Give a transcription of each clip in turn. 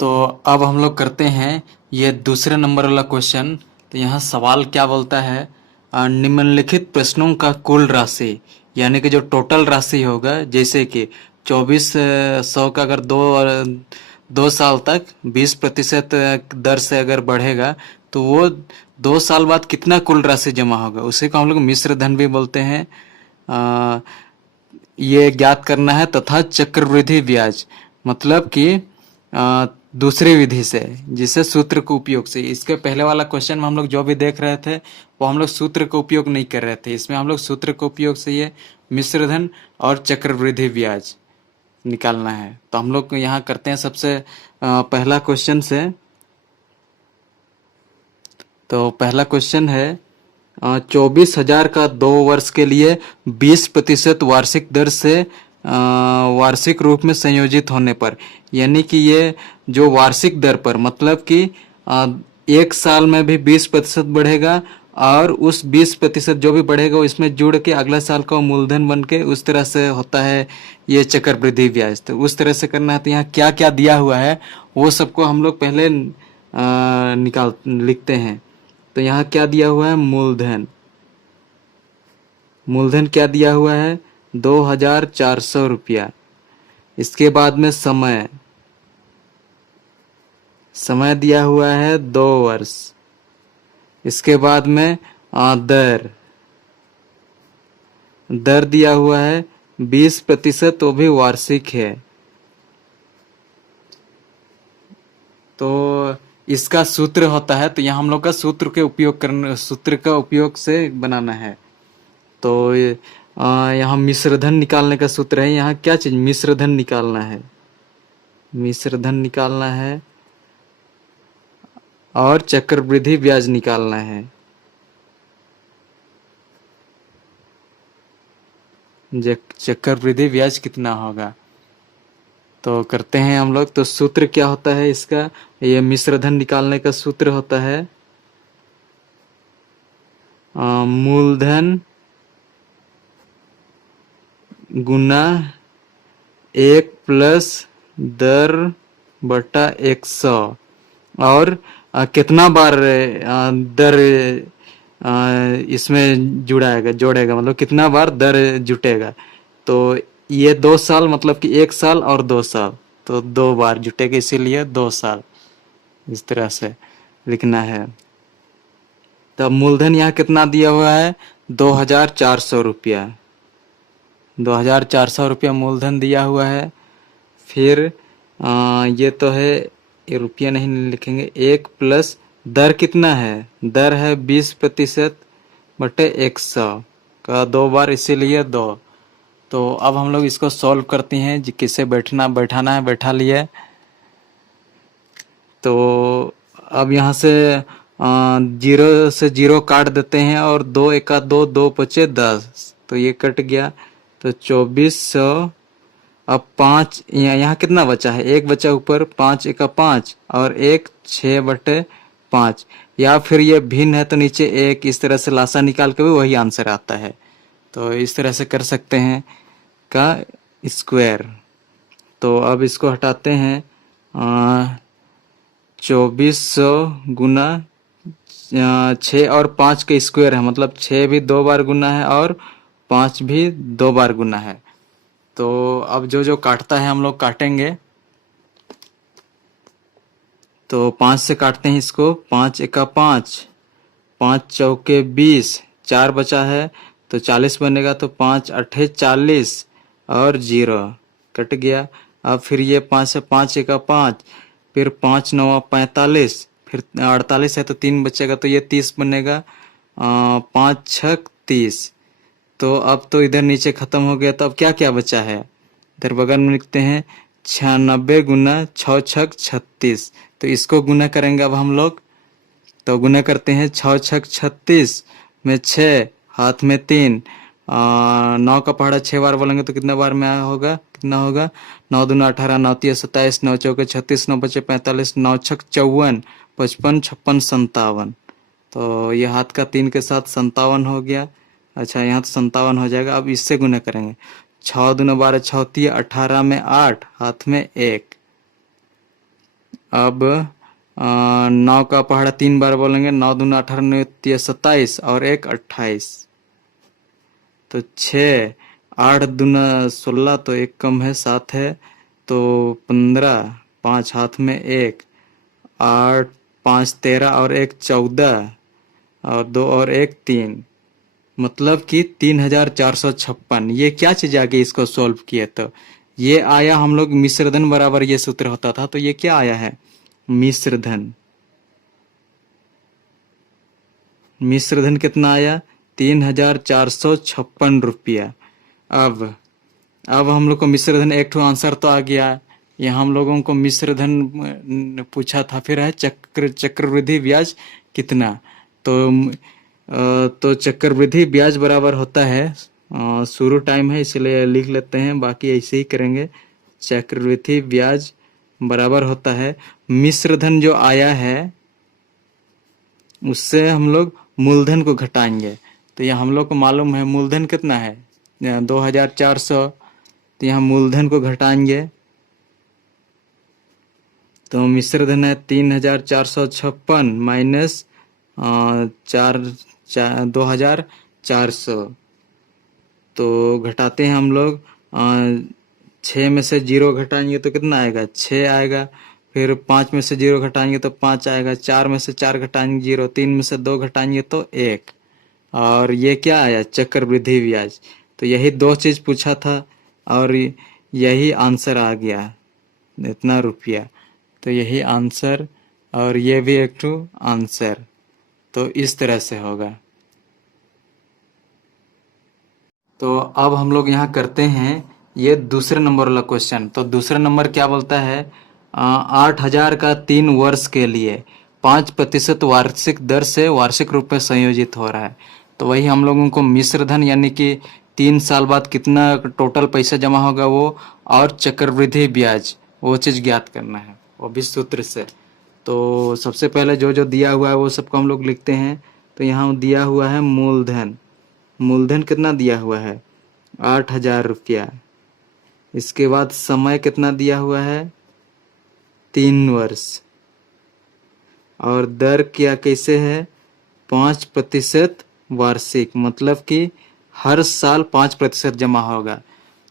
तो अब हम लोग करते हैं ये दूसरे नंबर वाला क्वेश्चन। तो यहाँ सवाल क्या बोलता है, निम्नलिखित प्रश्नों का कुल राशि, यानी कि जो टोटल राशि होगा, जैसे कि 2400 का अगर 2 साल तक 20% दर से अगर बढ़ेगा तो वो 2 साल बाद कितना कुल राशि जमा होगा, उसी को हम लोग मिश्र धन भी बोलते हैं। अ, ये ज्ञात करना है तथा चक्रवृद्धि ब्याज, मतलब कि दूसरी विधि से, जिसे सूत्र के उपयोग से। इसके पहले वाला क्वेश्चन में हम लोग जो भी देख रहे थे वो हम लोग सूत्र का उपयोग नहीं कर रहे थे, इसमें हम लोग सूत्र के उपयोग से ये मिश्रधन और चक्रवृद्धि ब्याज निकालना है। तो हम लोग यहाँ करते हैं सबसे पहला क्वेश्चन से। तो पहला क्वेश्चन है 24,000 का 2 वर्ष के लिए 20% वार्षिक दर से वार्षिक रूप में संयोजित होने पर, यानी कि ये जो वार्षिक दर पर, मतलब कि 1 साल में भी 20% बढ़ेगा और उस 20% जो भी बढ़ेगा वो इसमें जुड़ के अगला साल का मूलधन बन के उस तरह से होता है ये चक्रवृद्धि ब्याज। तो उस तरह से करना है। तो यहाँ क्या क्या दिया हुआ है वो सबको हम लोग पहले निकाल लिखते हैं। तो यहाँ क्या दिया हुआ है, मूलधन। मूलधन क्या दिया हुआ है, 2,400 रुपया। इसके बाद में समय, समय दिया हुआ है 2 वर्ष। इसके बाद में दर, दर दिया हुआ है 20%, वो भी वार्षिक है। तो इसका सूत्र होता है, तो यहाँ हम लोग का सूत्र के उपयोग करना, सूत्र का उपयोग से बनाना है। तो यहाँ मिश्रधन निकालने का सूत्र है। यहाँ क्या चीज, मिश्रधन निकालना है, मिश्रधन निकालना है और चक्रवृद्धि ब्याज निकालना है। चक्रवृद्धि ब्याज कितना होगा, तो करते हैं हम लोग। तो सूत्र क्या होता है इसका, ये मिश्रधन निकालने का सूत्र होता है मूलधन गुना 1 + दर बटा 100। और कितना बार दर इसमें जोड़ेगा, मतलब कितना बार दर जुटेगा। तो ये 2 साल, मतलब कि 1 साल और 2 साल, तो 2 बार जुटेगा, इसीलिए 2 साल। इस तरह से लिखना है। तब मूलधन यहाँ कितना दिया हुआ है, 2,400 रुपया। 2,400 रुपया मूलधन दिया हुआ है। फिर ये तो है, ये रुपया नहीं लिखेंगे। 1 + दर कितना है, दर है 20% बटे 100 का 2 बार, इसीलिए 2। तो अब हम लोग इसको सॉल्व करते हैं, किसे बैठाना है बैठा लिए। तो अब यहाँ से 0 से 0 काट देते हैं और 2 एका 2, 2 पचे 10, तो ये कट गया। तो 2400। अब 5, यहाँ कितना बचा है, 1 बचा ऊपर, 5 एका 5 और 1 6/5, या फिर ये भिन्न है तो नीचे 1, इस तरह से लासा निकाल के भी वही आंसर आता है। तो इस तरह से कर सकते हैं का स्क्वायर। तो अब इसको हटाते हैं। 2400 गुना 6 और 5 के स्क्वायर है, मतलब 6 भी 2 बार गुना है और 5 भी 2 बार गुना है। तो अब जो जो काटता है हम लोग काटेंगे। तो 5 से काटते हैं इसको, 5 एका 5, 5 चौके 20, 4 बचा है तो 40 बनेगा। तो 5 8 40 और 0 कट गया। अब फिर ये 5 से 5 एका 5, फिर 5 9 45, फिर 48 है तो 3 बचेगा, तो ये 30 बनेगा। 5 6 30। तो अब तो इधर नीचे खत्म हो गया। तो अब क्या क्या बचा है, इधर बगल में लिखते हैं 96 गुना 6 6 36। तो इसको गुना करेंगे अब हम लोग। तो गुना करते हैं, 6 6 36 में 6, हाथ में 3, 9 का पहाड़ा 6 बार बोलेंगे तो कितना बार में होगा, कितना होगा, 9 दूना 18, 9 तिया 27, 9 चौके 36, 9 बचे 45, 9 छक 54, 55 56 57। तो ये हाथ का 3 के साथ 57 हो गया। अच्छा, यहाँ तो 57 हो जाएगा। अब इससे गुना करेंगे, 6 दूना 12, 6 तिया 18 में 8, हाथ में 1, अब 9 का पहाड़ा 3 बार बोलेंगे। 9 दूना 18, 9 तिया 27 और 1 28, तो 6। 8 दूना 16, तो 1 कम है 7 है, तो 15। 5 हाथ में 1, 8 5 13 और 1 14 और 2 और 1 3, मतलब कि 3456। ये क्या चीज आ गई इसको सॉल्व किए तो ये आया हम लोग मिश्रधन बराबर ये सूत्र होता था, तो ये क्या आया है मिश्रधन। मिश्रधन कितना आया 3456 रुपया। अब हम लोग को मिश्रधन एक ठो आंसर तो आ गया। यहाँ हम लोगों को मिश्रधन पूछा था, फिर है चक्रवृद्धि ब्याज कितना। तो चक्रवृद्धि ब्याज बराबर होता है, शुरू टाइम है इसलिए लिख लेते हैं, बाकी ऐसे ही करेंगे। चक्रवृद्धि ब्याज बराबर होता है मिश्रधन जो आया है उससे हम लोग मूलधन को घटाएंगे। तो यहाँ हम लोग को मालूम है मूलधन कितना है 2400, तो यहाँ मूलधन को घटाएंगे तो मिश्रधन है 3456 माइनस 2400, तो घटाते हैं हम लोग। 6 में से 0 घटाएंगे तो कितना आएगा 6 आएगा, फिर 5 में से 0 घटाएंगे तो 5 आएगा, 4 में से 4 घटाएंगे 0, 3 में से 2 घटाएंगे तो 1, और ये क्या आया चक्रवृद्धि ब्याज। तो यही दो चीज पूछा था और यही आंसर आ गया इतना रुपया, तो यही आंसर और ये भी एक टू आंसर, तो इस तरह से होगा। तो अब हम लोग यहाँ करते हैं ये दूसरे नंबर वाला क्वेश्चन। तो दूसरा नंबर क्या बोलता है 8,000 का 3 वर्ष के लिए 5% वार्षिक दर से वार्षिक रूप में संयोजित हो रहा है। तो वही हम लोगों को मिश्रधन यानी कि 3 साल बाद कितना टोटल पैसा जमा होगा वो, और चक्रवृद्धि ब्याज वो चीज़ ज्ञात करना है वो भी सूत्र से। तो सबसे पहले जो जो दिया हुआ है वो सबको हम लोग लिखते हैं। तो यहाँ दिया हुआ है मूलधन, मूलधन कितना दिया हुआ है 8,000 रुपया। इसके बाद समय कितना दिया हुआ है 3 वर्ष, और दर क्या कैसे है 5% वार्षिक, मतलब कि हर साल 5% जमा होगा।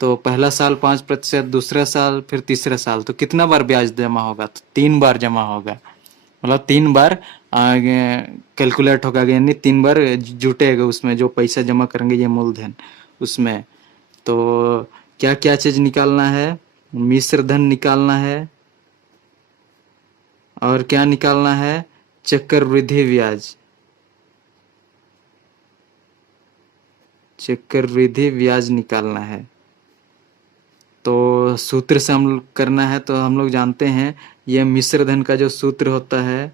तो पहला साल 5%, दूसरा साल, फिर तीसरा साल, तो कितना बार ब्याज जमा होगा तो 3 बार जमा होगा, मतलब 3 बार कैलकुलेट होगा, यानी 3 बार जुटेगा उसमें जो पैसा जमा करेंगे ये मूलधन उसमें। तो क्या क्या चीज निकालना है मिश्रधन निकालना है और क्या निकालना है चक्रवृद्धि ब्याज, चक्रवृद्धि ब्याज निकालना है। तो सूत्र से हम लोग करना है, तो हम लोग जानते हैं ये मिश्रधन का जो सूत्र होता है,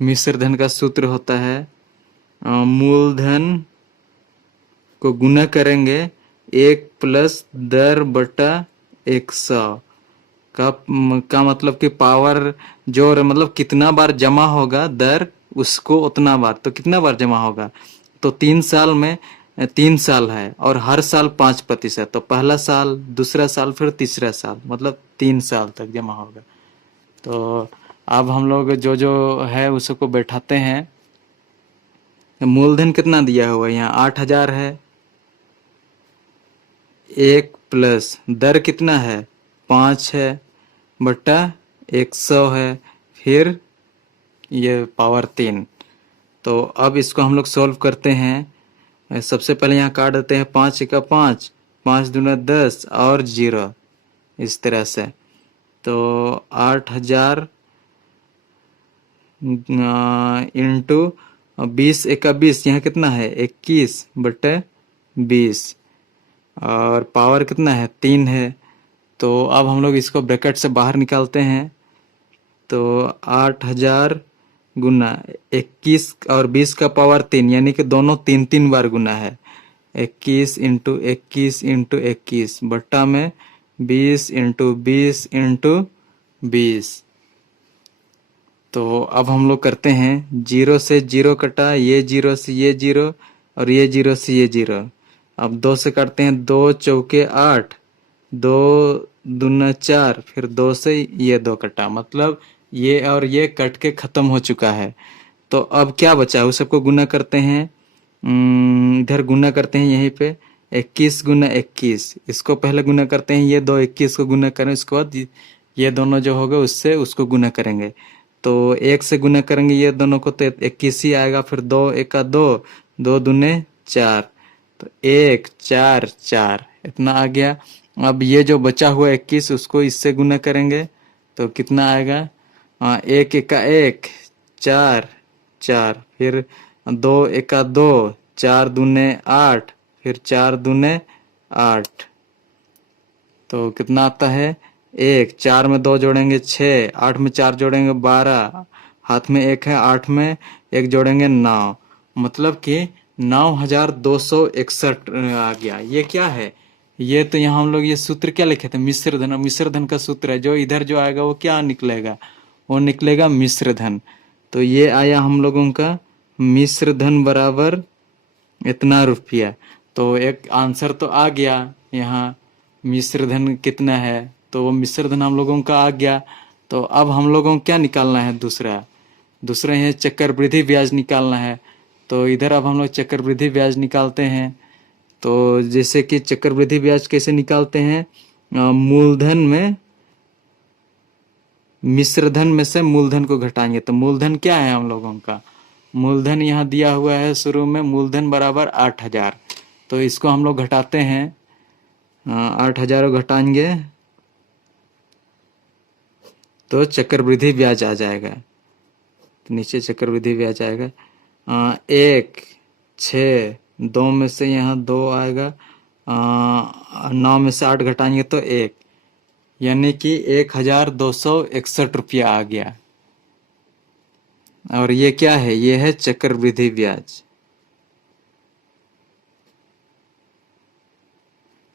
मिश्रधन का सूत्र होता है मूलधन को गुना करेंगे 1 प्लस दर बटा 100 का मतलब कि पावर जो मतलब कितना बार जमा होगा दर उसको उतना बार, तो कितना बार जमा होगा। तो 3 साल में 3 साल है और हर साल 5%, तो पहला साल, दूसरा साल, फिर तीसरा साल, मतलब 3 साल तक जमा होगा। तो अब हम लोग जो जो है उसको बैठाते हैं। मूलधन कितना दिया हुआ है यहाँ 8,000 है, 1 प्लस दर कितना है 5 है बटा 100 है, फिर ये पावर 3। तो अब इसको हम लोग सॉल्व करते हैं। सबसे पहले यहाँ काट देते हैं 5 का 5, 5 दूना 10 और 0, इस तरह से। तो 8,000 इंटू 20 एका 20, यहाँ कितना है 21 बटे 20, और पावर कितना है 3 है। तो अब हम लोग इसको ब्रैकेट से बाहर निकालते हैं। तो 8,000 गुना 21 और 20 का पावर 3, यानी कि दोनों 3 बार गुना है। 21 इंटू 21 इंटू 21 बट्टा में 20 इंटू 20 इंटू 20। तो अब हम लोग करते हैं 0 से 0 कटा, ये 0 से ये 0 और ये 0 से ये 0। अब 2 से काटते हैं, 2 चौके 8, 2 दूना 4, फिर 2 से ये 2 कटा, मतलब ये और ये कट के खत्म हो चुका है। तो अब क्या बचा है, उस सबको गुना करते हैं। इधर गुना करते हैं यहीं पे 21 गुना 21, इसको पहले गुना करते हैं, ये दो 21 को गुना करें, उसके बाद ये दोनों जो होगा उससे उसको गुना करेंगे। तो 1 से गुना करेंगे ये दोनों को तो 21 ही आएगा, फिर 2 एका 2, 2 दूने 4, तो 1 4 4 इतना आ गया। अब ये जो बचा हुआ 21 उसको इससे गुना करेंगे तो कितना आएगा, 1 एका 1, 4 4, फिर 2 एका 2, 4 दूने 8, फिर 4 दूने 8, तो कितना आता है 1, 4 में 2 जोड़ेंगे 6, 8 में 4 जोड़ेंगे 12, हाथ में 1 है, 8 में 1 जोड़ेंगे 9, मतलब कि 9261 आ गया। ये क्या है, ये तो यहाँ हम लोग ये सूत्र क्या लिखे थे, मिश्र धन। मिश्र धन का सूत्र है, जो इधर जो आएगा वो क्या निकलेगा, वो निकलेगा मिश्र धन। तो ये आया हम लोगों का मिश्र धन बराबर इतना रुपया। तो एक आंसर तो आ गया यहाँ, मिश्र धन कितना है, तो वो मिश्र धन हम लोगों का आ गया। तो अब हम लोगों को क्या निकालना है, दूसरा है चक्रवृद्धि ब्याज निकालना है। तो इधर अब हम लोग चक्रवृद्धि ब्याज निकालते हैं। तो जैसे कि चक्रवृद्धि ब्याज कैसे निकालते हैं, मूलधन में मिश्रधन में से मूलधन को घटाएंगे। तो मूलधन क्या है हम लोगों का, मूलधन यहाँ दिया हुआ है शुरू में, मूलधन बराबर 8000। तो इसको हम लोग घटाते हैं, 8000 घटाएंगे तो चक्रवृद्धि ब्याज आ जाएगा। तो नीचे चक्रवृद्धि ब्याज आएगा 1 6, 2 में से यहाँ 2 आएगा, 9 में से 8 घटाएंगे तो 1, यानी कि 1261 रुपया आ गया। और ये क्या है, ये है चक्रवृद्धि ब्याज।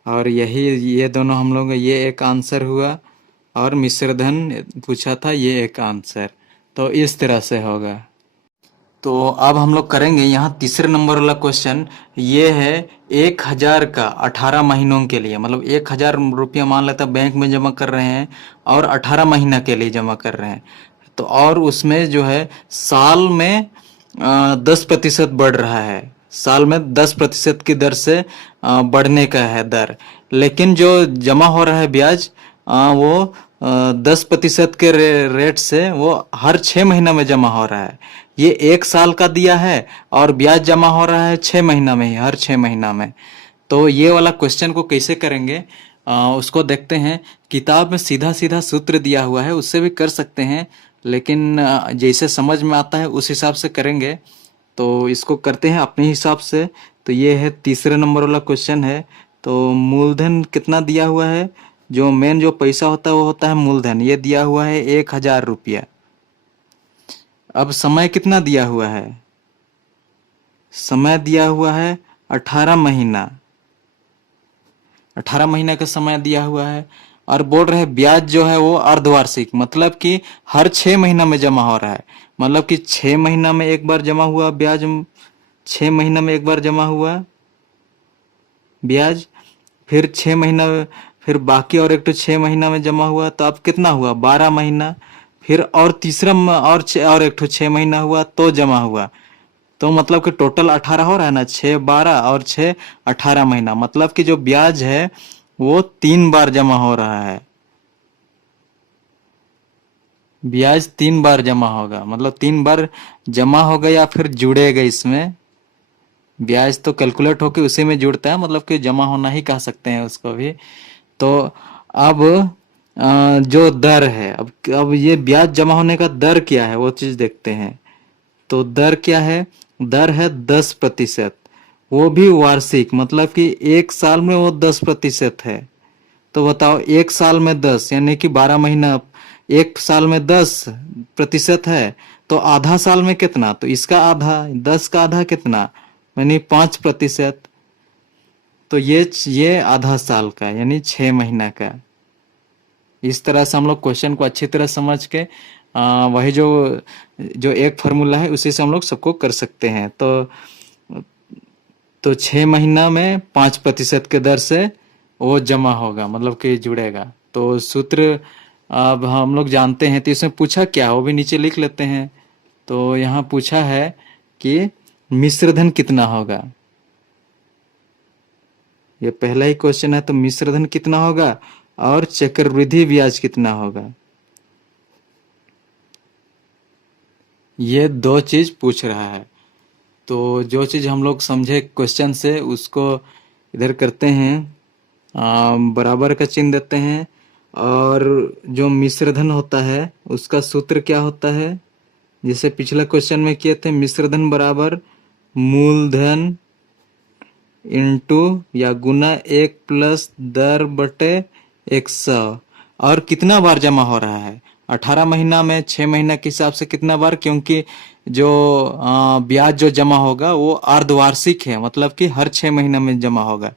और यही ये दोनों हम लोग, ये एक आंसर हुआ और मिश्रधन पूछा था, ये एक आंसर। तो इस तरह से होगा। तो अब हम लोग करेंगे यहाँ तीसरे नंबर वाला क्वेश्चन। ये है 1000 का 18 महीनों के लिए, मतलब 1000 रुपया मान लेता बैंक में जमा कर रहे हैं और 18 महीना के लिए जमा कर रहे हैं। तो और उसमें जो है साल में 10% बढ़ रहा है, साल में 10% की दर से बढ़ने का है दर। लेकिन जो जमा हो रहा है ब्याज वो 10% के रेट से वो हर 6 महीना में जमा हो रहा है। ये 1 साल का दिया है और ब्याज जमा हो रहा है 6 महीना में ही, हर 6 महीना में। तो ये वाला क्वेश्चन को कैसे करेंगे उसको देखते हैं। किताब में सीधा सीधा सूत्र दिया हुआ है, उससे भी कर सकते हैं, लेकिन जैसे समझ में आता है उस हिसाब से करेंगे। तो इसको करते हैं अपने हिसाब से। तो ये है तीसरे नंबर वाला क्वेश्चन है। तो मूलधन कितना दिया हुआ है, जो मेन जो पैसा होता है वो होता है मूलधन, ये दिया हुआ है 1000 रुपया। अब समय कितना दिया हुआ है, समय दिया हुआ है 18 महीना, 18 महीना का समय दिया हुआ है। और बोल रहे हैं ब्याज जो है वो अर्धवार्षिक, मतलब कि हर 6 महीना में जमा हो रहा है। मतलब कि 6 महीना में एक बार जमा हुआ ब्याज, 6 महीना में एक बार जमा हुआ ब्याज, फिर 6 महीना, फिर बाकी और एक तो 6 महीना में जमा हुआ, तो अब कितना हुआ 12 महीना, फिर और तीसरा और एक तो 6 महीना हुआ तो जमा हुआ। तो मतलब कि टोटल 18 हो रहा है ना, 6 12 और 6 18 महीना, मतलब कि जो ब्याज है वो 3 बार जमा हो रहा है। ब्याज 3 बार जमा होगा, मतलब 3 बार जमा होगा या फिर जुड़ेगा इसमें। ब्याज तो कैलकुलेट होके उसी में जुड़ता है, मतलब कि जमा होना ही कह सकते हैं उसको भी। तो अब जो दर है, अब ये ब्याज जमा होने का दर क्या है वो चीज देखते हैं। तो दर क्या है, दर है 10%, वो भी वार्षिक, मतलब कि 1 साल में वो 10% है। तो बताओ 1 साल में 10 यानी कि 12 महीना, 1 साल में 10% है, तो आधा साल में कितना, तो इसका आधा, 10 का आधा कितना, यानी 5%। तो ये आधा साल का यानी 6 महीना का। इस तरह से हम लोग क्वेश्चन को अच्छी तरह समझ के वही जो जो एक फार्मूला है उसी से हम लोग सबको कर सकते हैं। तो 6 महीना में 5% के दर से वो जमा होगा, मतलब कि जुड़ेगा। तो सूत्र अब हम लोग जानते हैं, तो इसमें पूछा क्या वो भी नीचे लिख लेते हैं। तो यहाँ पूछा है कि मिश्र धन कितना होगा। ये पहला ही क्वेश्चन है, तो मिश्र धन कितना होगा और चक्रवृद्धि ब्याज कितना होगा, ये दो चीज पूछ रहा है। तो जो चीज हम लोग समझे क्वेश्चन से उसको इधर करते हैं, बराबर का चिन्ह देते हैं। और जो मिश्रधन होता है उसका सूत्र क्या होता है, जैसे पिछला क्वेश्चन में किए थे, मिश्रधन बराबर मूलधन इंटू या गुना 1+10/100। और कितना बार जमा हो रहा है, 18 महीना में 6 महीना के हिसाब से कितना बार, क्योंकि जो ब्याज जो जमा होगा वो अर्धवार्षिक है, मतलब कि हर 6 महीना में जमा होगा।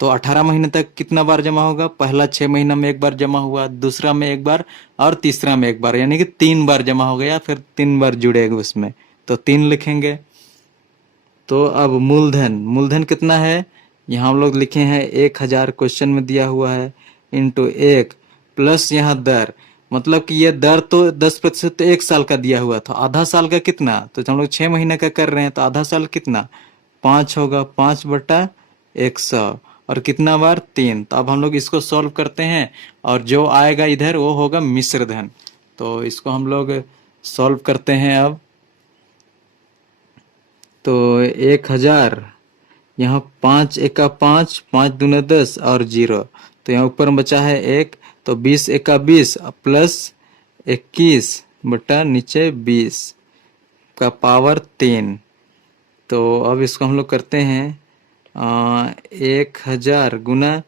तो 18 महीने तक कितना बार जमा होगा, पहला 6 महीना में एक बार जमा हुआ, दूसरा में एक बार और तीसरा में एक बार, यानी कि 3 बार जमा हो गया, फिर 3 बार जुड़ेगा उसमें, तो 3 लिखेंगे। तो अब मूलधन, मूलधन कितना है, यहाँ हम लोग लिखे हैं 1000 क्वेश्चन में दिया हुआ है, इंटू 1 प्लस यहाँ दर, मतलब कि ये दर तो 10% तो 1 साल का दिया हुआ था, आधा साल का कितना, तो हम लोग 6 महीने का कर रहे हैं, तो आधा साल कितना 5 होगा, 5/100 और कितना बार 3। तो अब हम लोग इसको सॉल्व करते हैं और जो आएगा इधर वो होगा मिश्र धन। तो इसको हम लोग सॉल्व करते हैं अब। तो 1000, यहाँ 5 एका 5, 5 दूने 10 और 0, तो यहाँ ऊपर में बचा है 1, तो 20 एका 20 प्लस 21 बटा नीचे 20 का पावर 3। तो अब इसको हम लोग करते हैं 1000 गुना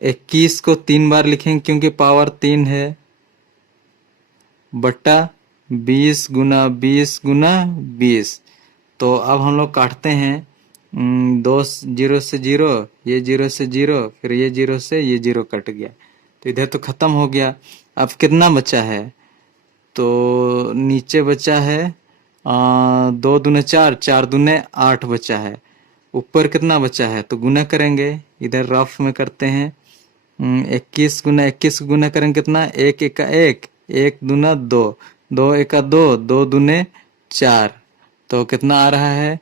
21 को 3 बार लिखेंगे क्योंकि पावर 3 है, बटा 20 गुना 20 गुना 20। तो अब हम लोग काटते हैं, 2 0 से 0, ये 0 से 0, फिर ये 0 से ये 0 कट गया, तो इधर तो खत्म हो गया। अब कितना बचा है, तो नीचे बचा है 2 दूने 4, 4 दूने 8 बचा है, ऊपर कितना बचा है, तो गुना करेंगे, इधर रफ में करते हैं। 21 गुना 21 गुना करेंगे कितना, 1 एका 1, 1 दूना 2, 2 एका 2, 2 दूने 4, तो कितना आ रहा है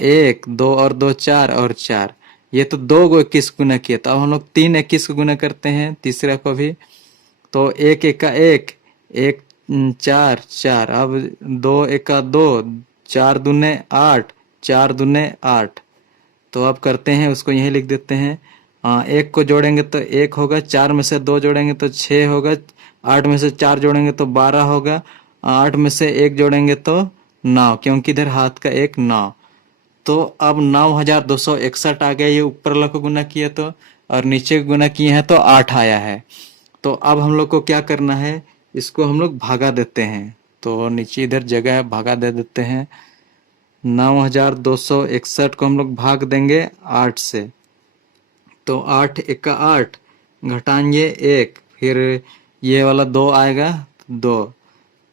1, 2 और 2 4 और 4, ये तो 2 को 21 गुना किया। तो अब हम लोग 3 21 को गुना करते हैं तीसरा को भी, तो 1 एका 1, 1 4 4, अब 2 एका 2, 4 दूने 8, 4 दूने 8। तो अब करते हैं उसको यही लिख देते हैं, 1 को जोड़ेंगे तो 1 होगा, 4 में से 2 जोड़ेंगे तो 6 होगा, 8 में से 4 जोड़ेंगे तो 12 होगा, 8 में से 1 जोड़ेंगे तो 9, क्योंकि इधर हाथ का 1 9। तो अब 9261 आ गया, ये ऊपर वाला को गुना किया तो, और नीचे गुना किए हैं तो 8 आया है। तो अब हम लोग को क्या करना है, इसको हम लोग भागा देते हैं। तो नीचे इधर जगह है, भागा दे देते हैं। 9261 को हम लोग भाग देंगे 8 से, तो 8 एका 8, घटाएंगे 1, फिर ये वाला 2 आएगा 2,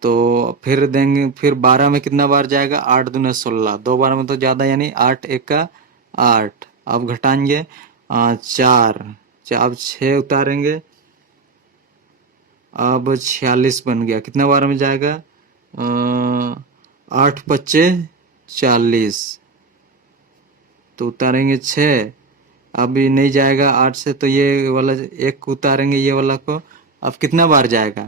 तो फिर देंगे, फिर 12 में कितना बार जाएगा, 8 दूने 16, 2 बार में तो ज्यादा, यानी 8 एका 8। अब घटाएंगे 4, अब 6 उतारेंगे, अब 46 बन गया, कितना बार में जाएगा, 8 पच्चे 40, तो उतारेंगे 6, अभी नहीं जाएगा 8 से, तो ये वाला 1 उतारेंगे, ये वाला को, अब कितना बार जाएगा,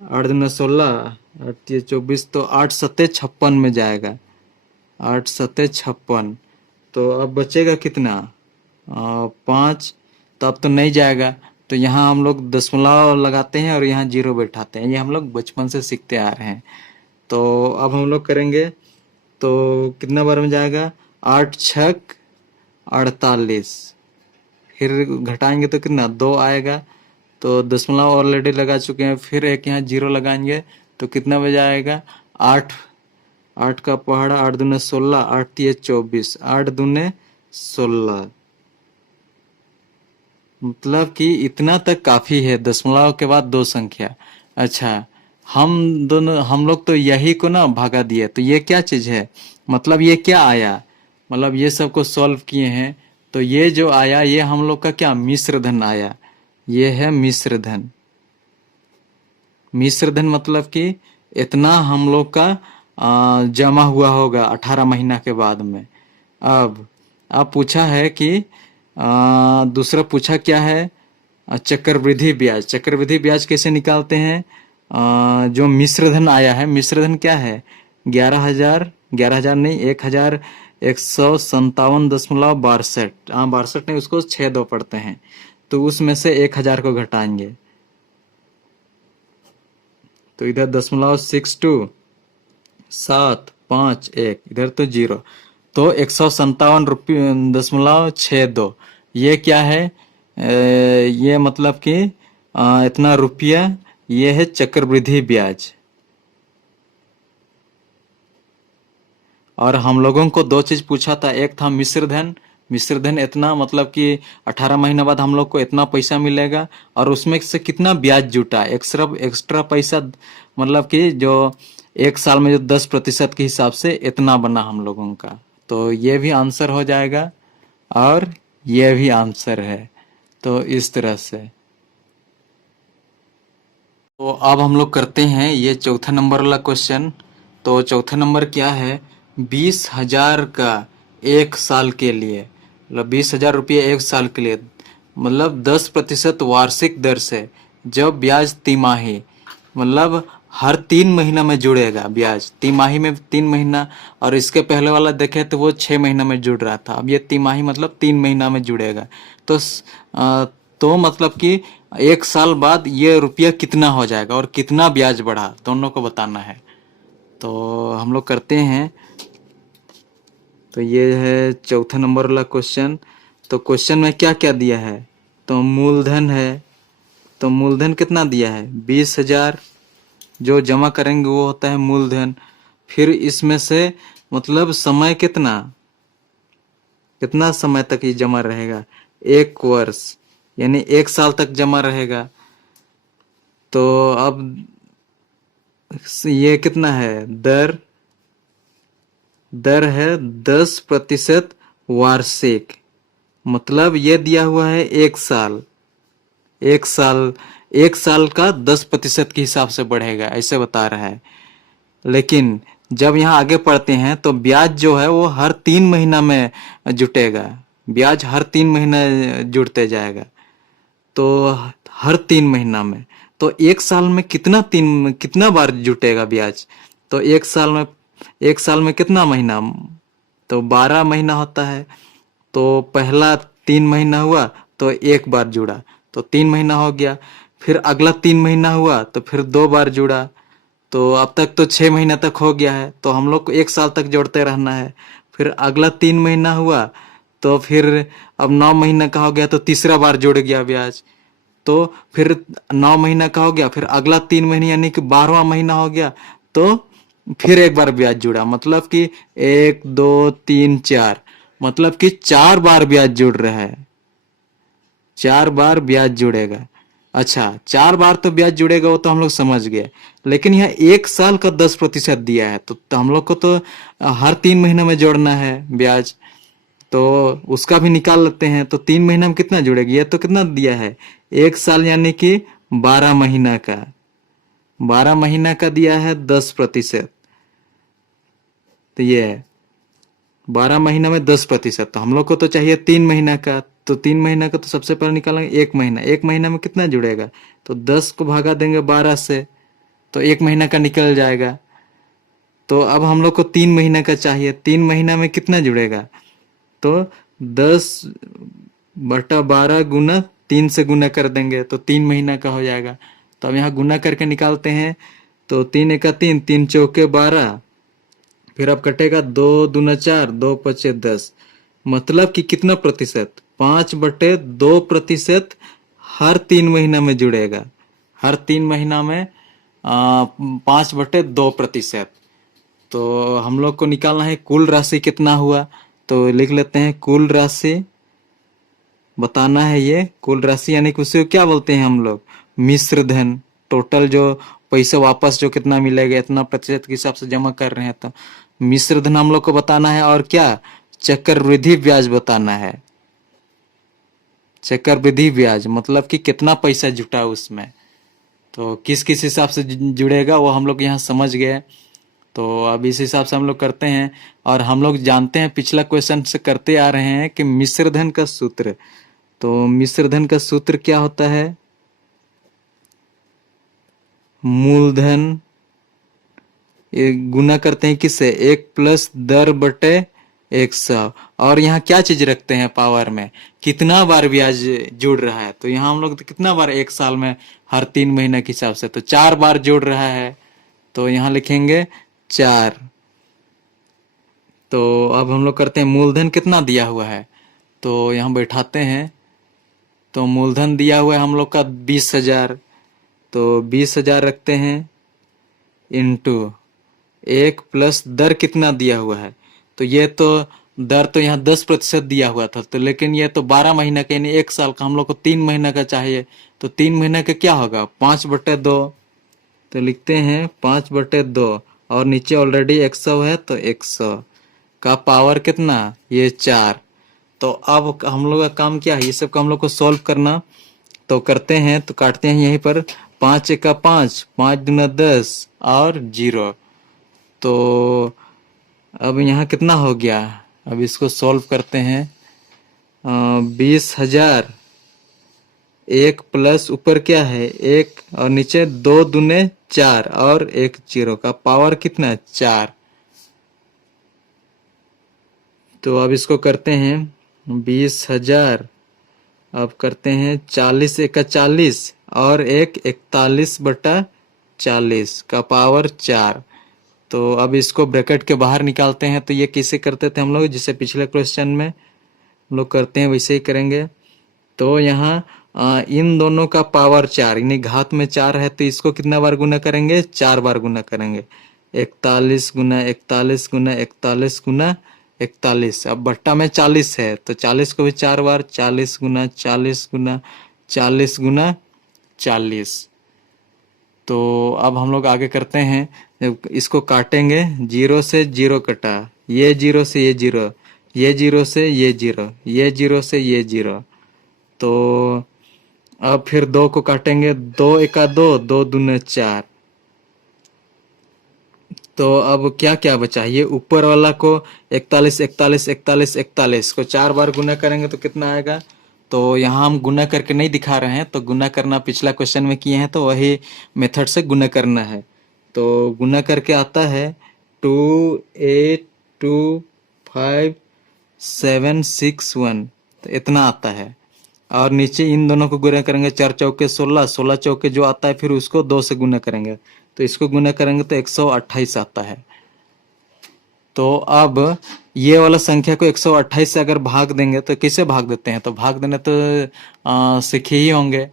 8 दूना 16, 8 ये 24, तो 8 सत्ते 56 में जाएगा, 8 सत्ते 56। तो अब बचेगा कितना, 5, तो अब तो नहीं जाएगा, तो यहाँ हम लोग दशमलव लगाते हैं और यहाँ 0 बैठाते हैं, ये हम लोग बचपन से सीखते आ रहे हैं। तो अब हम लोग करेंगे, तो कितना बार में जाएगा, 8 छक 48, फिर घटाएंगे तो कितना 2 आएगा, तो दशमलव ऑलरेडी लगा चुके हैं, फिर एक यहाँ 0 लगाएंगे, तो कितना बज आएगा, 8, 8 का पहाड़ा, 8 दूने 16, 8 तिये 24, 8 दूने 16, मतलब कि इतना तक काफी है, दशमलव के बाद 2 संख्या। अच्छा, हम लोग तो यही को ना भागा दिए, तो ये क्या चीज है, मतलब ये क्या आया, मतलब ये सबको सॉल्व किए हैं, तो ये जो आया ये हम लोग का क्या मिश्र धन आया, ये है मिश्र धन। मिश्र धन मतलब कि इतना हम लोग का जमा हुआ होगा 18 महीना के बाद में। अब पूछा है कि दूसरा पूछा क्या है, चक्रवृद्धि ब्याज। चक्रवृद्धि ब्याज कैसे निकालते हैं? जो मिश्र धन आया है, मिश्र धन क्या है? 11,000 नहीं, 1,157.62। हाँ 62 नहीं, उसको 6 2 पढ़ते हैं, तो उसमें से 1,000 को घटाएंगे तो इधर 0.62 7 5 1, इधर तो 0, तो 157.62। ये क्या है? ये मतलब कि इतना रुपया, ये है चक्रवृद्धि ब्याज। और हम लोगों को दो चीज पूछा था, एक था मिश्र धन। मिश्र धन इतना मतलब कि 18 महीना बाद हम लोग को इतना पैसा मिलेगा, और उसमें से कितना ब्याज जुटा, एक्स्ट्रा पैसा, मतलब कि जो एक साल में जो 10% के हिसाब से इतना बना हम लोगों का। तो ये भी आंसर हो जाएगा और ये भी आंसर है। तो इस तरह से। तो अब हम लोग करते हैं ये चौथा नंबर वाला क्वेश्चन। तो चौथा नंबर क्या है? 20,000 का एक साल के लिए, मतलब 20,000 रुपये एक साल के लिए, मतलब 10% वार्षिक दर से, जब ब्याज तिमाही, मतलब हर 3 महीना में जुड़ेगा ब्याज। तिमाही में 3 महीना, और इसके पहले वाला देखे तो वो 6 महीना में जुड़ रहा था। अब ये तिमाही मतलब 3 महीना में जुड़ेगा। तो तो मतलब कि एक साल बाद ये रुपया कितना हो जाएगा और कितना ब्याज बढ़ा, दोनों को बताना है। तो हम लोग करते हैं। तो ये है चौथा नंबर वाला क्वेश्चन। तो क्वेश्चन में क्या क्या दिया है? तो मूलधन है, तो मूलधन कितना दिया है? 20,000। जो जमा करेंगे वो होता है मूलधन। फिर इसमें से मतलब समय कितना, कितना समय तक ये जमा रहेगा? 1 वर्ष, यानी 1 साल तक जमा रहेगा। तो अब ये कितना है? दर है 10% वार्षिक, मतलब ये दिया हुआ है 1 साल। 1 साल, 1 साल का 10% के हिसाब से बढ़ेगा, ऐसे बता रहा है। लेकिन जब यहाँ आगे पढ़ते हैं तो ब्याज जो है वो हर 3 महीना में जुटेगा। ब्याज हर 3 महीना जुड़ते जाएगा। तो हर 3 महीना में, तो 1 साल में कितना बार जुटेगा ब्याज? तो 1 साल में कितना महीना? तो 12 महीना होता है। तो पहला 3 महीना हुआ तो एक बार जुड़ा, तो 3 महीना हो गया। फिर अगला 3 महीना हुआ तो फिर 2 बार जुड़ा। तो अब तक तो 6 महीना तक हो गया है, तो हम लोग को 1 साल तक जोड़ते रहना है। फिर अगला 3 महीना हुआ तो फिर अब 9 महीना का हो गया, तो तीसरा बार जुड़ गया ब्याज। तो फिर 9 महीना का हो गया, फिर अगला 3 महीने यानी कि 12वां महीना हो गया, तो फिर एक बार ब्याज जुड़ा। मतलब कि 1 2 3 4, मतलब कि 4 बार ब्याज जुड़ रहा है। 4 बार ब्याज जुड़ेगा। अच्छा, 4 बार तो ब्याज जुड़ेगा, वो तो हम लोग समझ गए। लेकिन यहाँ 1 साल का 10% दिया है, तो हम लोग को तो हर 3 महीने में जोड़ना है ब्याज। तो उसका भी निकाल लेते हैं। तो 3 महीना में कितना जुड़ेगी? ये तो कितना दिया है? 1 साल यानी कि 12 महीना का, 12 महीना का दिया है 10%। तो ये है 12 महीना में 10%। तो हम लोग को तो चाहिए 3 महीना का। तो 3 महीना का तो सबसे पहले निकालेंगे 1 महीना। 1 महीना में कितना जुड़ेगा? तो 10 को भागा देंगे 12 से, तो 1 महीना का निकल जाएगा। तो अब हम लोग को 3 महीना का चाहिए। 3 महीना में कितना जुड़ेगा? तो 10/12 गुना 3 से गुना कर देंगे, तो 3 महीना का हो जाएगा। तो अब यहाँ गुना करके निकालते हैं। तो 3 एका 3, 3 चौके 12, फिर अब कटेगा 2 दूना 4, 2 5 10। मतलब कि कितना प्रतिशत? 5/2% हर 3 महीना में जुड़ेगा। हर 3 महीना में 5/2%। तो हम लोग को निकालना है कुल राशि कितना हुआ। तो लिख लेते हैं कुल राशि, बताना है ये कुल राशि, यानी कि उसे क्या बोलते हैं हम लोग? मिश्र धन। टोटल जो पैसा वापस जो कितना मिलेगा, इतना प्रतिशत के हिसाब से जमा कर रहे हैं, तो मिश्र धन हम लोग को बताना है। और क्या? चक्रवृद्धि ब्याज बताना है। चक्रवृद्धि ब्याज मतलब कि कितना पैसा जुटा उसमें, तो किस किस हिसाब से जुड़ेगा वो हम लोग यहाँ समझ गए। तो अब इस हिसाब से हम लोग करते हैं। और हम लोग जानते हैं, पिछला क्वेश्चन से करते आ रहे हैं कि मिश्रधन का सूत्र। तो मिश्रधन का सूत्र क्या होता है? मूलधन ये गुना करते हैं किससे? 1+दर/100। और यहाँ क्या चीज रखते हैं पावर में? कितना बार ब्याज जुड़ रहा है। तो यहाँ हम लोग कितना बार एक साल में, हर 3 महीने के हिसाब से, तो 4 बार जुड़ रहा है। तो यहाँ लिखेंगे 4। तो अब हम लोग करते हैं मूलधन कितना दिया हुआ है, तो यहाँ बैठाते हैं। तो मूलधन दिया हुआ है हम लोग का 20,000। तो 20,000 रखते हैं इंटू 1 + दर कितना दिया हुआ है। तो ये तो दर तो यहाँ 10% दिया हुआ था, तो लेकिन ये तो 12 महीना का यानी 1 साल का, हम लोग को 3 महीना का चाहिए। तो 3 महीने का क्या होगा? 5/2। तो लिखते हैं 5/2। और नीचे ऑलरेडी 100 है, तो 100 का पावर कितना? ये 4। तो अब हम लोग का काम क्या है? ये सब का हम लोग को सॉल्व करना। तो करते हैं, तो काटते हैं यहीं पर। 5 × 5, 5 × 10 और 0। तो अब यहाँ कितना हो गया? अब इसको सॉल्व करते हैं। 20,000, 1 प्लस ऊपर क्या है? 1 और नीचे 2 दूने 4 और 1 0 का पावर कितना? 4। तो अब इसको करते हैं 20,000, अब करते हैं 40 × 40 और 1 41/40 का पावर 4। तो अब इसको ब्रैकेट के बाहर निकालते हैं। तो ये कैसे करते थे हम लोग? जिसे पिछले क्वेश्चन में हम लोग करते हैं वैसे ही करेंगे। तो यहाँ इन दोनों का पावर 4 यानी घात में 4 है, तो इसको कितना बार गुना करेंगे? 4 बार गुना करेंगे। 41 × 41 × 41 × 41। अब बट्टा में 40 है, तो 40 को भी 4 बार, 40 × 40 × 40 × 40। तो अब हम लोग आगे करते हैं। जब इसको काटेंगे, 0 से 0 कटा, ये 0 से ये 0, ये 0 से ये 0, ये 0 से ये 0। तो अब फिर 2 को काटेंगे, 2 × 2, 2 दूने 4। तो अब क्या क्या बचा? ये ऊपर वाला को 41 41 41 41 को 4 बार गुना करेंगे तो कितना आएगा? तो यहाँ हम गुना करके नहीं दिखा रहे हैं, तो गुना करना पिछला क्वेश्चन में किए हैं, तो वही मेथड से गुना करना है। तो गुना करके आता है 2825761, तो इतना आता है। और नीचे इन दोनों को गुना करेंगे, 4 चौके 16, 16 चौके जो आता है फिर उसको 2 से गुना करेंगे, तो इसको गुना करेंगे तो 128 आता है। तो अब ये वाला संख्या को 128 से अगर भाग देंगे तो कैसे भाग देते हैं? तो भाग देने तो सीखे ही होंगे।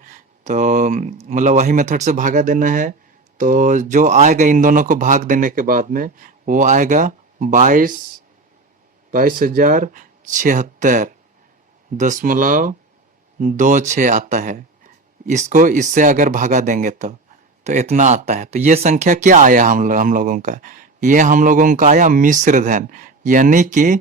तो मतलब वही मेथड से भागा देना है। तो जो आएगा इन दोनों को भाग देने के बाद में, वो आएगा 22,076.26 आता है। इसको इससे अगर भागा देंगे तो इतना आता है। तो ये संख्या क्या आया हम लोगों का? ये हम लोगों का आया मिश्रधन। यानी कि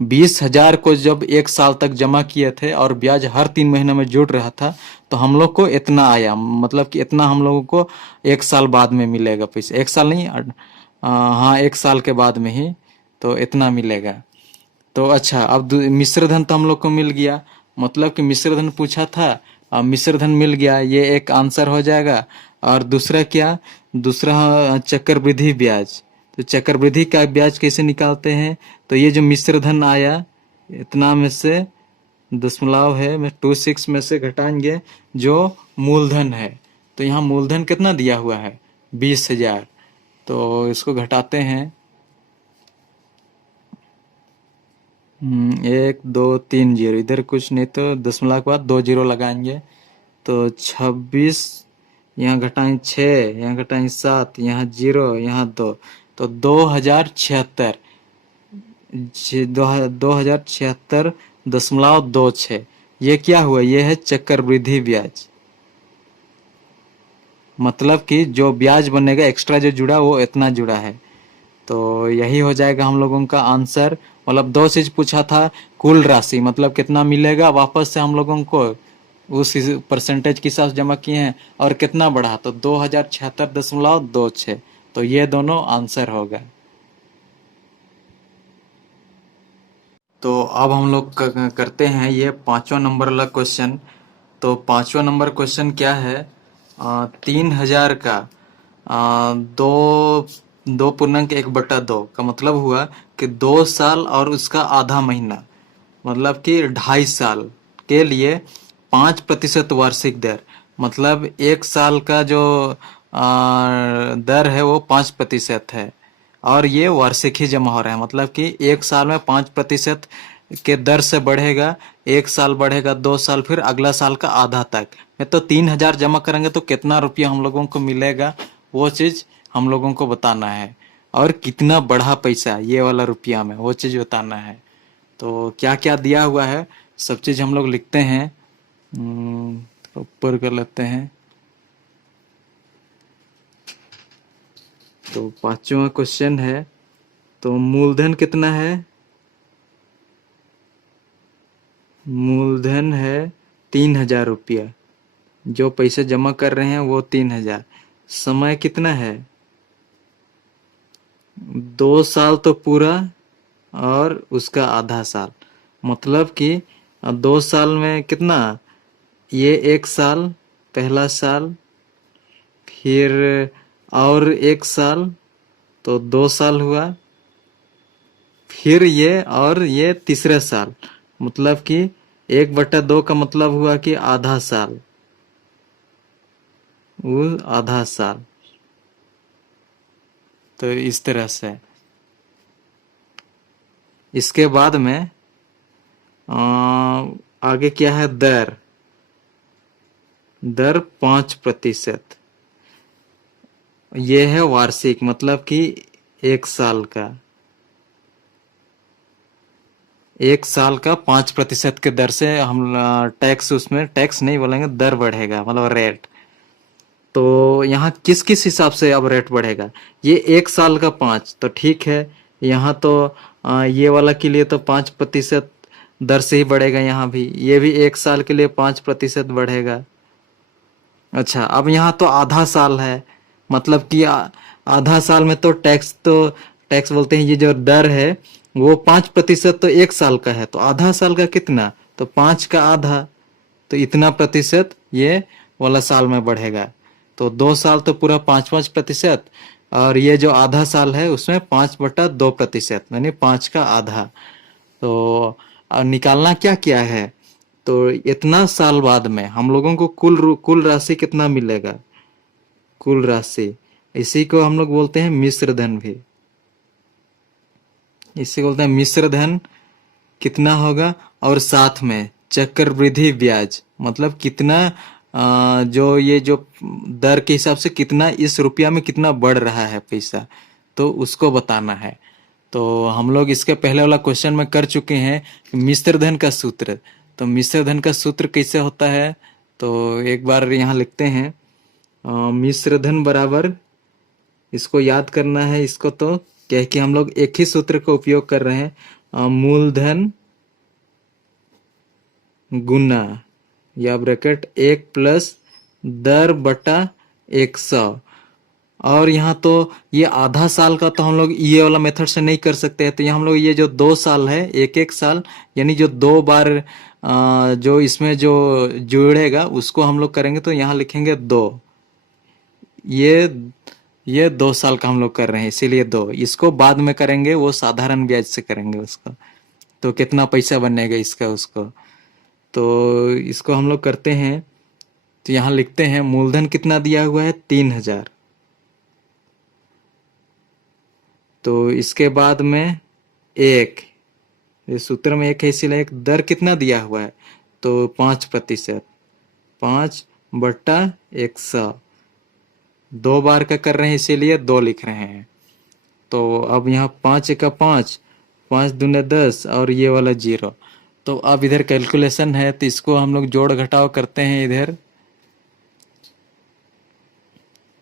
20,000 को जब 1 साल तक जमा किए थे और ब्याज हर 3 महीने में जुड़ रहा था, तो हम लोग को इतना आया। मतलब कि इतना हम लोगों को 1 साल बाद में मिलेगा पैसा। 1 साल नहीं, हाँ 1 साल के बाद में ही तो इतना मिलेगा। तो अच्छा, अब मिश्रधन तो हम लोग को मिल गया। मतलब कि मिश्रधन पूछा था, अब मिश्रधन मिल गया, ये एक आंसर हो जाएगा। और दूसरा क्या? दूसरा चक्रवृद्धि ब्याज। तो चक्रवृद्धि का ब्याज कैसे निकालते हैं? तो ये जो मिश्रधन आया, इतना में से दशमलव है, मैं 26 में से घटाएंगे जो मूलधन है। तो यहाँ मूलधन कितना दिया हुआ है? 20,000। तो इसको घटाते हैं, 1 2 3 0, इधर कुछ नहीं तो दशमलव के बाद 2 0 लगाएंगे। तो 26, यहाँ घटाएं 6, यहाँ घटाएं 7, यहाँ 0, यहाँ 2, तो 2076, 2076.26। ये क्या हुआ? ये है चक्रवृद्धि ब्याज। मतलब कि जो ब्याज बनेगा एक्स्ट्रा जो जुड़ा वो इतना जुड़ा है। तो यही हो जाएगा हम लोगों का आंसर। मतलब दो चीज पूछा था, कुल राशि मतलब कितना मिलेगा वापस से हम लोगों को, उस परसेंटेज के हिसाब से जमा किए हैं, और कितना बढ़ा तो 2076.26। तो ये दोनों आंसर होगा। तो अब हम लोग करते हैं ये 5वां नंबर वाला क्वेश्चन। तो 5वां नंबर क्वेश्चन क्या है, 3000 का दो दो पूर्णांक 1/2 का मतलब हुआ कि 2 साल और उसका आधा महीना, मतलब कि 2.5 साल के लिए 5% वार्षिक दर। मतलब 1 साल का जो दर है वो 5% है, और ये वार्षिक ही जमा हो रहा है। मतलब कि 1 साल में 5% के दर से बढ़ेगा, 1 साल बढ़ेगा, 2 साल, फिर अगला साल का आधा तक में। तो 3000 जमा करेंगे तो कितना रुपया हम लोगों को मिलेगा, वो चीज हम लोगों को बताना है। और कितना बढ़ा पैसा ये वाला रुपया में, वो चीज बताना है। तो क्या क्या दिया हुआ है सब चीज हम लोग लिखते हैं। ऊपर कर लेते हैं। तो 5वां क्वेश्चन है, तो मूलधन कितना है? मूलधन है 3000 रुपया। जो पैसे जमा कर रहे हैं वो 3000। समय कितना है? 2 साल तो पूरा, और उसका आधा साल। मतलब कि 2 साल में कितना, ये 1 साल, पहला साल, फिर और 1 साल, तो 2 साल हुआ, फिर ये और ये तीसरे साल। मतलब कि 1/2 का मतलब हुआ कि आधा साल, वो आधा साल। तो इस तरह से इसके बाद में आगे क्या है, दर। दर 5%। ये है वार्षिक, मतलब कि 1 साल का, 1 साल का 5% के दर से हम टैक्स, उसमें टैक्स नहीं बोलेंगे, दर बढ़ेगा, मतलब रेट। तो यहाँ किस किस हिसाब से अब रेट बढ़ेगा? ये 1 साल का 5 तो ठीक है। यहाँ तो ये वाला के लिए तो 5% दर से ही बढ़ेगा। यहाँ भी ये भी 1 साल के लिए 5% बढ़ेगा। अच्छा, अब यहाँ तो आधा साल है, मतलब कि आधा साल में तो टैक्स बोलते हैं, ये जो दर है वो 5% तो 1 साल का है, तो आधा साल का कितना, तो 5 का आधा, तो इतना प्रतिशत ये वाला साल में बढ़ेगा। तो 2 साल तो पूरा 5-5%, और ये जो आधा साल है उसमें 5/2%, यानी 5 का आधा। तो निकालना क्या क्या है, तो इतना साल बाद में हम लोगों को कुल राशि कितना मिलेगा, कुल राशि। इसी को हम लोग बोलते हैं मिश्र धन भी, इसी को बोलते हैं मिश्र धन। कितना होगा, और साथ में चक्रवृद्धि ब्याज, मतलब कितना जो ये जो दर के हिसाब से कितना इस रुपया में कितना बढ़ रहा है पैसा, तो उसको बताना है। तो हम लोग इसके पहले वाला क्वेश्चन में कर चुके हैं मिश्र धन का सूत्र। तो मिश्र धन का सूत्र कैसे होता है, तो एक बार यहाँ लिखते हैं। मिश्र धन बराबर, इसको याद करना है इसको, तो क्या है कि हम लोग एक ही सूत्र का उपयोग कर रहे हैं, मूलधन गुना, या ब्रैकेट 1 + दर बटा 100। और यहाँ तो ये आधा साल का तो हम लोग ये वाला मेथड से नहीं कर सकते हैं। तो यहाँ हम लोग ये जो 2 साल है, एक एक साल, यानी जो 2 बार जो इसमें जो जुड़ेगा उसको हम लोग करेंगे, तो यहाँ लिखेंगे 2। ये ये 2 साल का हम लोग कर रहे हैं, इसीलिए 2। इसको बाद में करेंगे, वो साधारण ब्याज से करेंगे उसको। तो कितना पैसा बनेगा इसका उसको, तो इसको हम लोग करते हैं। तो यहाँ लिखते हैं मूलधन कितना दिया हुआ है, 3000। तो इसके बाद में एक, इस सूत्र में एक है इसीलिए एक। दर कितना दिया हुआ है, तो 5%, 5/100। 2 बार का कर रहे हैं इसीलिए 2 लिख रहे हैं। तो अब यहाँ 5 का 5, 5 दूने 10, और ये वाला 0। तो अब इधर कैलकुलेशन है, तो इसको हम लोग जोड़ घटाव करते हैं इधर।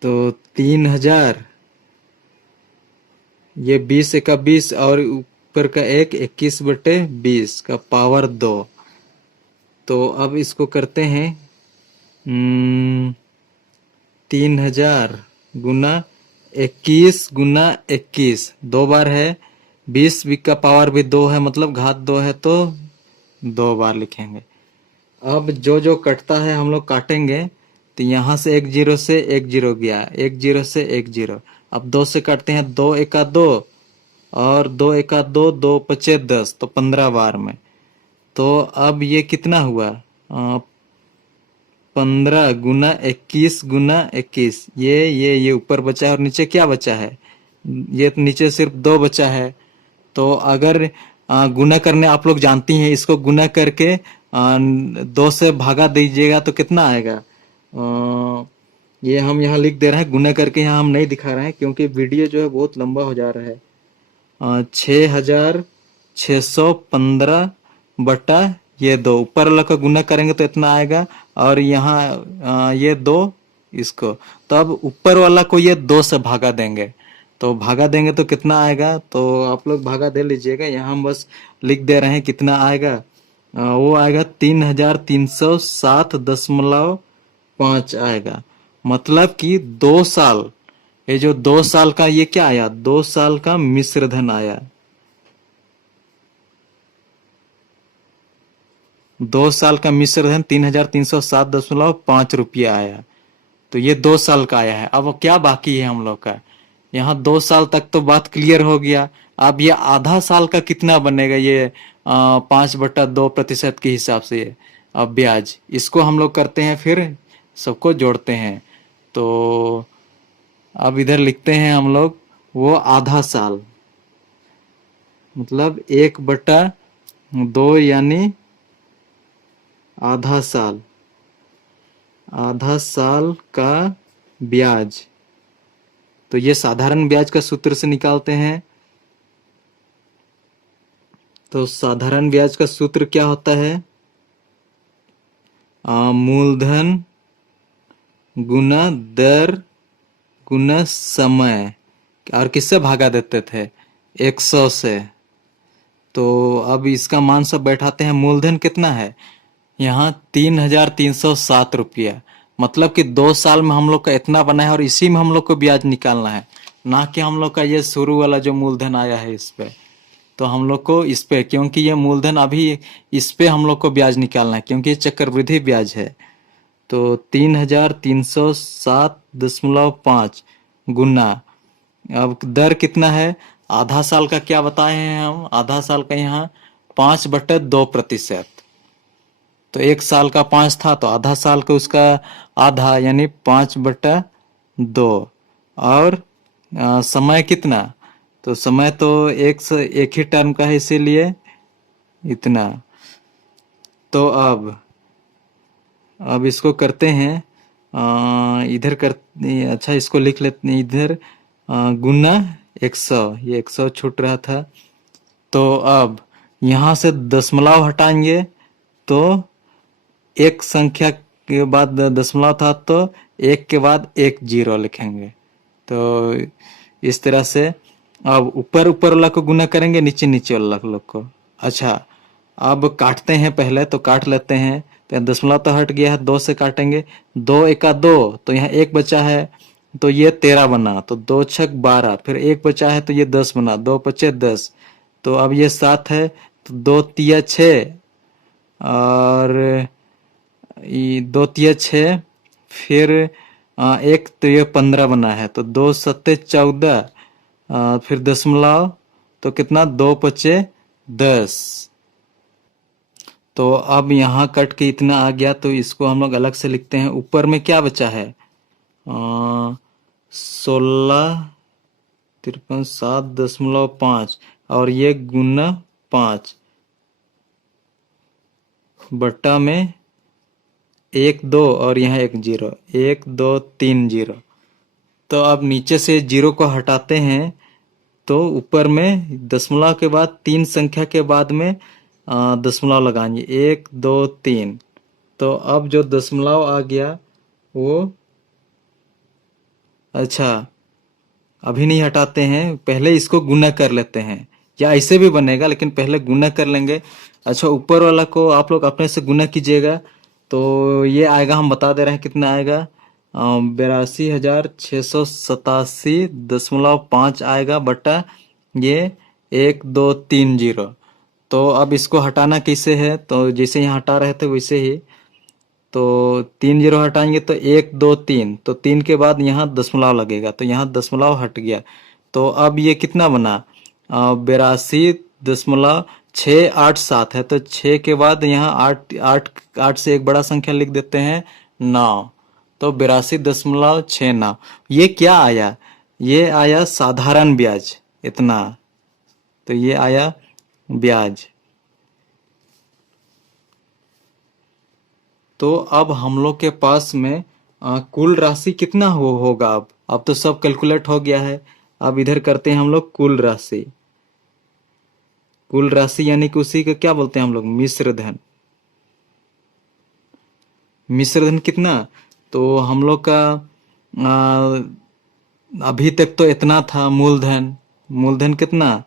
तो 3000, ये 20 एका 20 और ऊपर का 1 21/20 का पावर 2। तो अब इसको करते हैं 3000 गुना 21 दो बार है। 20 का पावर भी 2 है, मतलब घात 2 है, तो 2 बार लिखेंगे। अब जो जो कटता है हम लोग काटेंगे। तो यहाँ से 1 0 से 1 0 गया, 1 0 से 1 0। अब 2 से काटते हैं, 2 एका 2 और 2 एका 2, 2 पचे 10, तो 15 बार में। तो अब ये कितना हुआ? 15 गुना 21 ये ऊपर बचा है और नीचे क्या बचा है? ये तो नीचे सिर्फ 2 बचा है। तो अगर गुना करने आप लोग जानती हैं, इसको गुना करके 2 से भागा दीजिएगा तो कितना आएगा? ये हम यहाँ लिख दे रहे हैं, गुना करके यहाँ हम नहीं दिखा रहे हैं क्योंकि वीडियो जो है बहुत लंबा हो जा रहा है। 6615 बटा ये 2, ऊपर वाला का गुना करेंगे तो इतना आएगा, और यहाँ ये 2 इसको। तो अब ऊपर वाला को ये 2 से भागा देंगे, तो भागा देंगे तो कितना आएगा? तो आप लोग भागा दे लीजिएगा, यहाँ हम बस लिख दे रहे हैं कितना आएगा। वो आएगा 3307.5 आएगा। मतलब कि 2 साल, ये जो 2 साल का ये क्या आया? 2 साल का मिश्र धन आया। 2 साल का मिश्र धन 3307.5 रुपया आया। तो ये 2 साल का आया है। अब क्या बाकी है हम लोग का? यहाँ 2 साल तक तो बात क्लियर हो गया। अब ये आधा साल का कितना बनेगा? ये 5/2% के हिसाब से। अब ब्याज, इसको हम लोग करते हैं, फिर सबको जोड़ते हैं। तो अब इधर लिखते हैं हम लोग, वो आधा साल मतलब 1/2 यानी आधा साल। आधा साल का ब्याज, तो ये साधारण ब्याज का सूत्र से निकालते हैं। तो साधारण ब्याज का सूत्र क्या होता है? मूलधन गुना दर गुना समय, और किससे भागा देते थे? 100 से। तो अब इसका मान सब बैठाते हैं। मूलधन कितना है यहाँ? 3307 रुपया। मतलब कि 2 साल में हम लोग का इतना बना है, और इसी में हम लोग को ब्याज निकालना है, ना कि हम लोग का ये शुरू वाला जो मूलधन आया है इस पे। तो हम लोग को इस पे, क्योंकि ये मूलधन अभी, इस पे हम लोग को ब्याज निकालना है क्योंकि ये चक्रवृद्धि ब्याज है। तो 3307.5 गुना, अब दर कितना है? आधा साल का क्या बताए हैं हम? आधा साल का यहाँ 5/2%। तो 1 साल का 5 था, तो आधा साल का उसका आधा यानी 5/2। और समय कितना? तो समय तो एक ही टर्म का है, इसीलिए इतना। तो अब इसको करते हैं, इधर कर, अच्छा इसको लिख लेते हैं इधर, गुना 100, ये 100 छूट रहा था। तो अब यहाँ से दशमलव हटाएंगे, तो एक संख्या के बाद दशमलव था, तो 1 के बाद 1 0 लिखेंगे। तो इस तरह से अब ऊपर ऊपर वाला को गुना करेंगे, नीचे नीचे वाला को। अच्छा, अब काटते हैं, पहले तो काट लेते हैं। तो दशमलव तो हट गया है, 2 से काटेंगे। 2 एका 2, तो यहाँ 1 बचा है, तो ये 13 बना। तो 2 छक 12, फिर 1 बचा है तो ये 10 बना, 2 पचे 10। तो अब ये 7 है, तो 2 तिया 6, और 2 तिया 6, फिर 1, तो ये 15 बना है। तो 2 सत्ते 14, फिर दशमलव, तो कितना? 2 पचे 10। तो अब यहाँ कट के इतना आ गया, तो इसको हम लोग अलग से लिखते हैं। ऊपर में क्या बचा है? 16 53 7.5, और ये गुना 5 बट्टा में 1 2, और यहाँ 1 0, 1 2 3 0। तो अब नीचे से 0 को हटाते हैं, तो ऊपर में दशमलव के बाद 3 संख्या के बाद में दशमलव लगाएंगे, 1 2 3। तो अब जो दशमलव आ गया वो, अच्छा अभी नहीं हटाते हैं, पहले इसको गुना कर लेते हैं, या ऐसे भी बनेगा लेकिन पहले गुना कर लेंगे। अच्छा, ऊपर वाला को आप लोग अपने से गुना कीजिएगा, तो ये आएगा, हम बता दे रहे हैं कितना आएगा, 82,687.5 आएगा बटा ये 1230। तो अब इसको हटाना कैसे है, तो जैसे यहाँ हटा रहे थे वैसे ही, तो 3 जीरो हटाएंगे तो 1 2 3, तो 3 के बाद यहाँ दशमलव लगेगा, तो यहाँ दशमलव हट गया। तो अब ये कितना बना, 82.687 है, तो 6 के बाद यहाँ 8 8 8 से एक बड़ा संख्या लिख देते हैं, 9। तो 82.69। ये क्या आया, ये आया साधारण ब्याज इतना, तो ये आया ब्याज। तो अब हम लोग के पास में कुल राशि कितना होगा। अब तो सब कैलकुलेट हो गया है। अब इधर करते हैं हम लोग कुल राशि। कुल राशि यानी कि उसी का क्या बोलते हैं हम लोग, मिश्र धन। मिश्र धन कितना, तो हम लोग का अभी तक तो इतना था मूलधन। मूलधन कितना,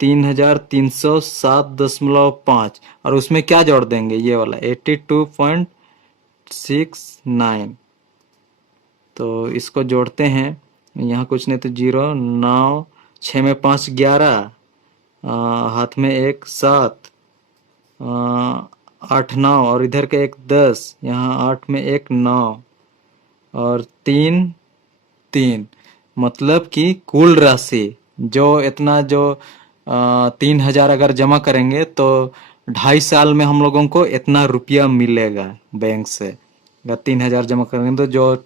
3,307.5, और उसमें क्या जोड़ देंगे, ये वाला 82.69। तो इसको जोड़ते हैं, यहाँ कुछ नहीं तो 0 9, 6 में 5 11, हाथ में 1 7, 8 9, और इधर का 1 10, यहाँ 8 में 1 9, और 3 3। मतलब कि कुल राशि जो इतना, जो 3,000 अगर जमा करेंगे तो 2.5 साल में हम लोगों को इतना रुपया मिलेगा बैंक से। अगर 3,000 जमा करेंगे तो जो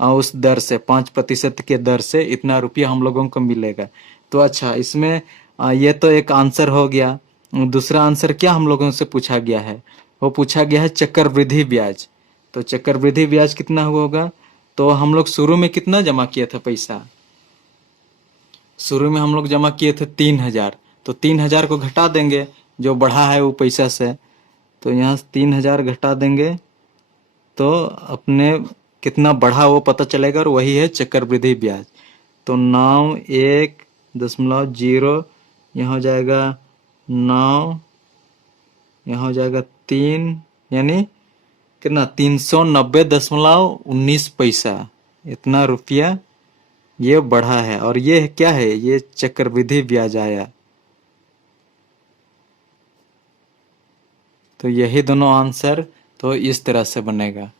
उस दर से 5% के दर से इतना रुपया हम लोगों को मिलेगा। तो अच्छा, इसमें ये तो एक आंसर हो गया। दूसरा आंसर क्या हम लोगों से पूछा गया है, वो पूछा गया है चक्रवृद्धि ब्याज। तो चक्रवृद्धि ब्याज कितना हुआ होगा, तो हम लोग शुरू में कितना जमा किया था पैसा, शुरू में हम लोग जमा किए थे 3,000, तो 3,000 को घटा देंगे जो बढ़ा है वो पैसा से, तो यहाँ 3,000 घटा देंगे तो अपने कितना बढ़ा वो पता चलेगा, और वही है चक्रवृद्धि ब्याज। तो 9 1.0, यहाँ हो जाएगा 9, यहाँ हो जाएगा 3, यानी कितना, 390.19 पैसा, इतना रुपया ये बढ़ा है। और ये क्या है, ये चक्रवृद्धि ब्याज आया। तो यही दोनों आंसर तो इस तरह से बनेगा।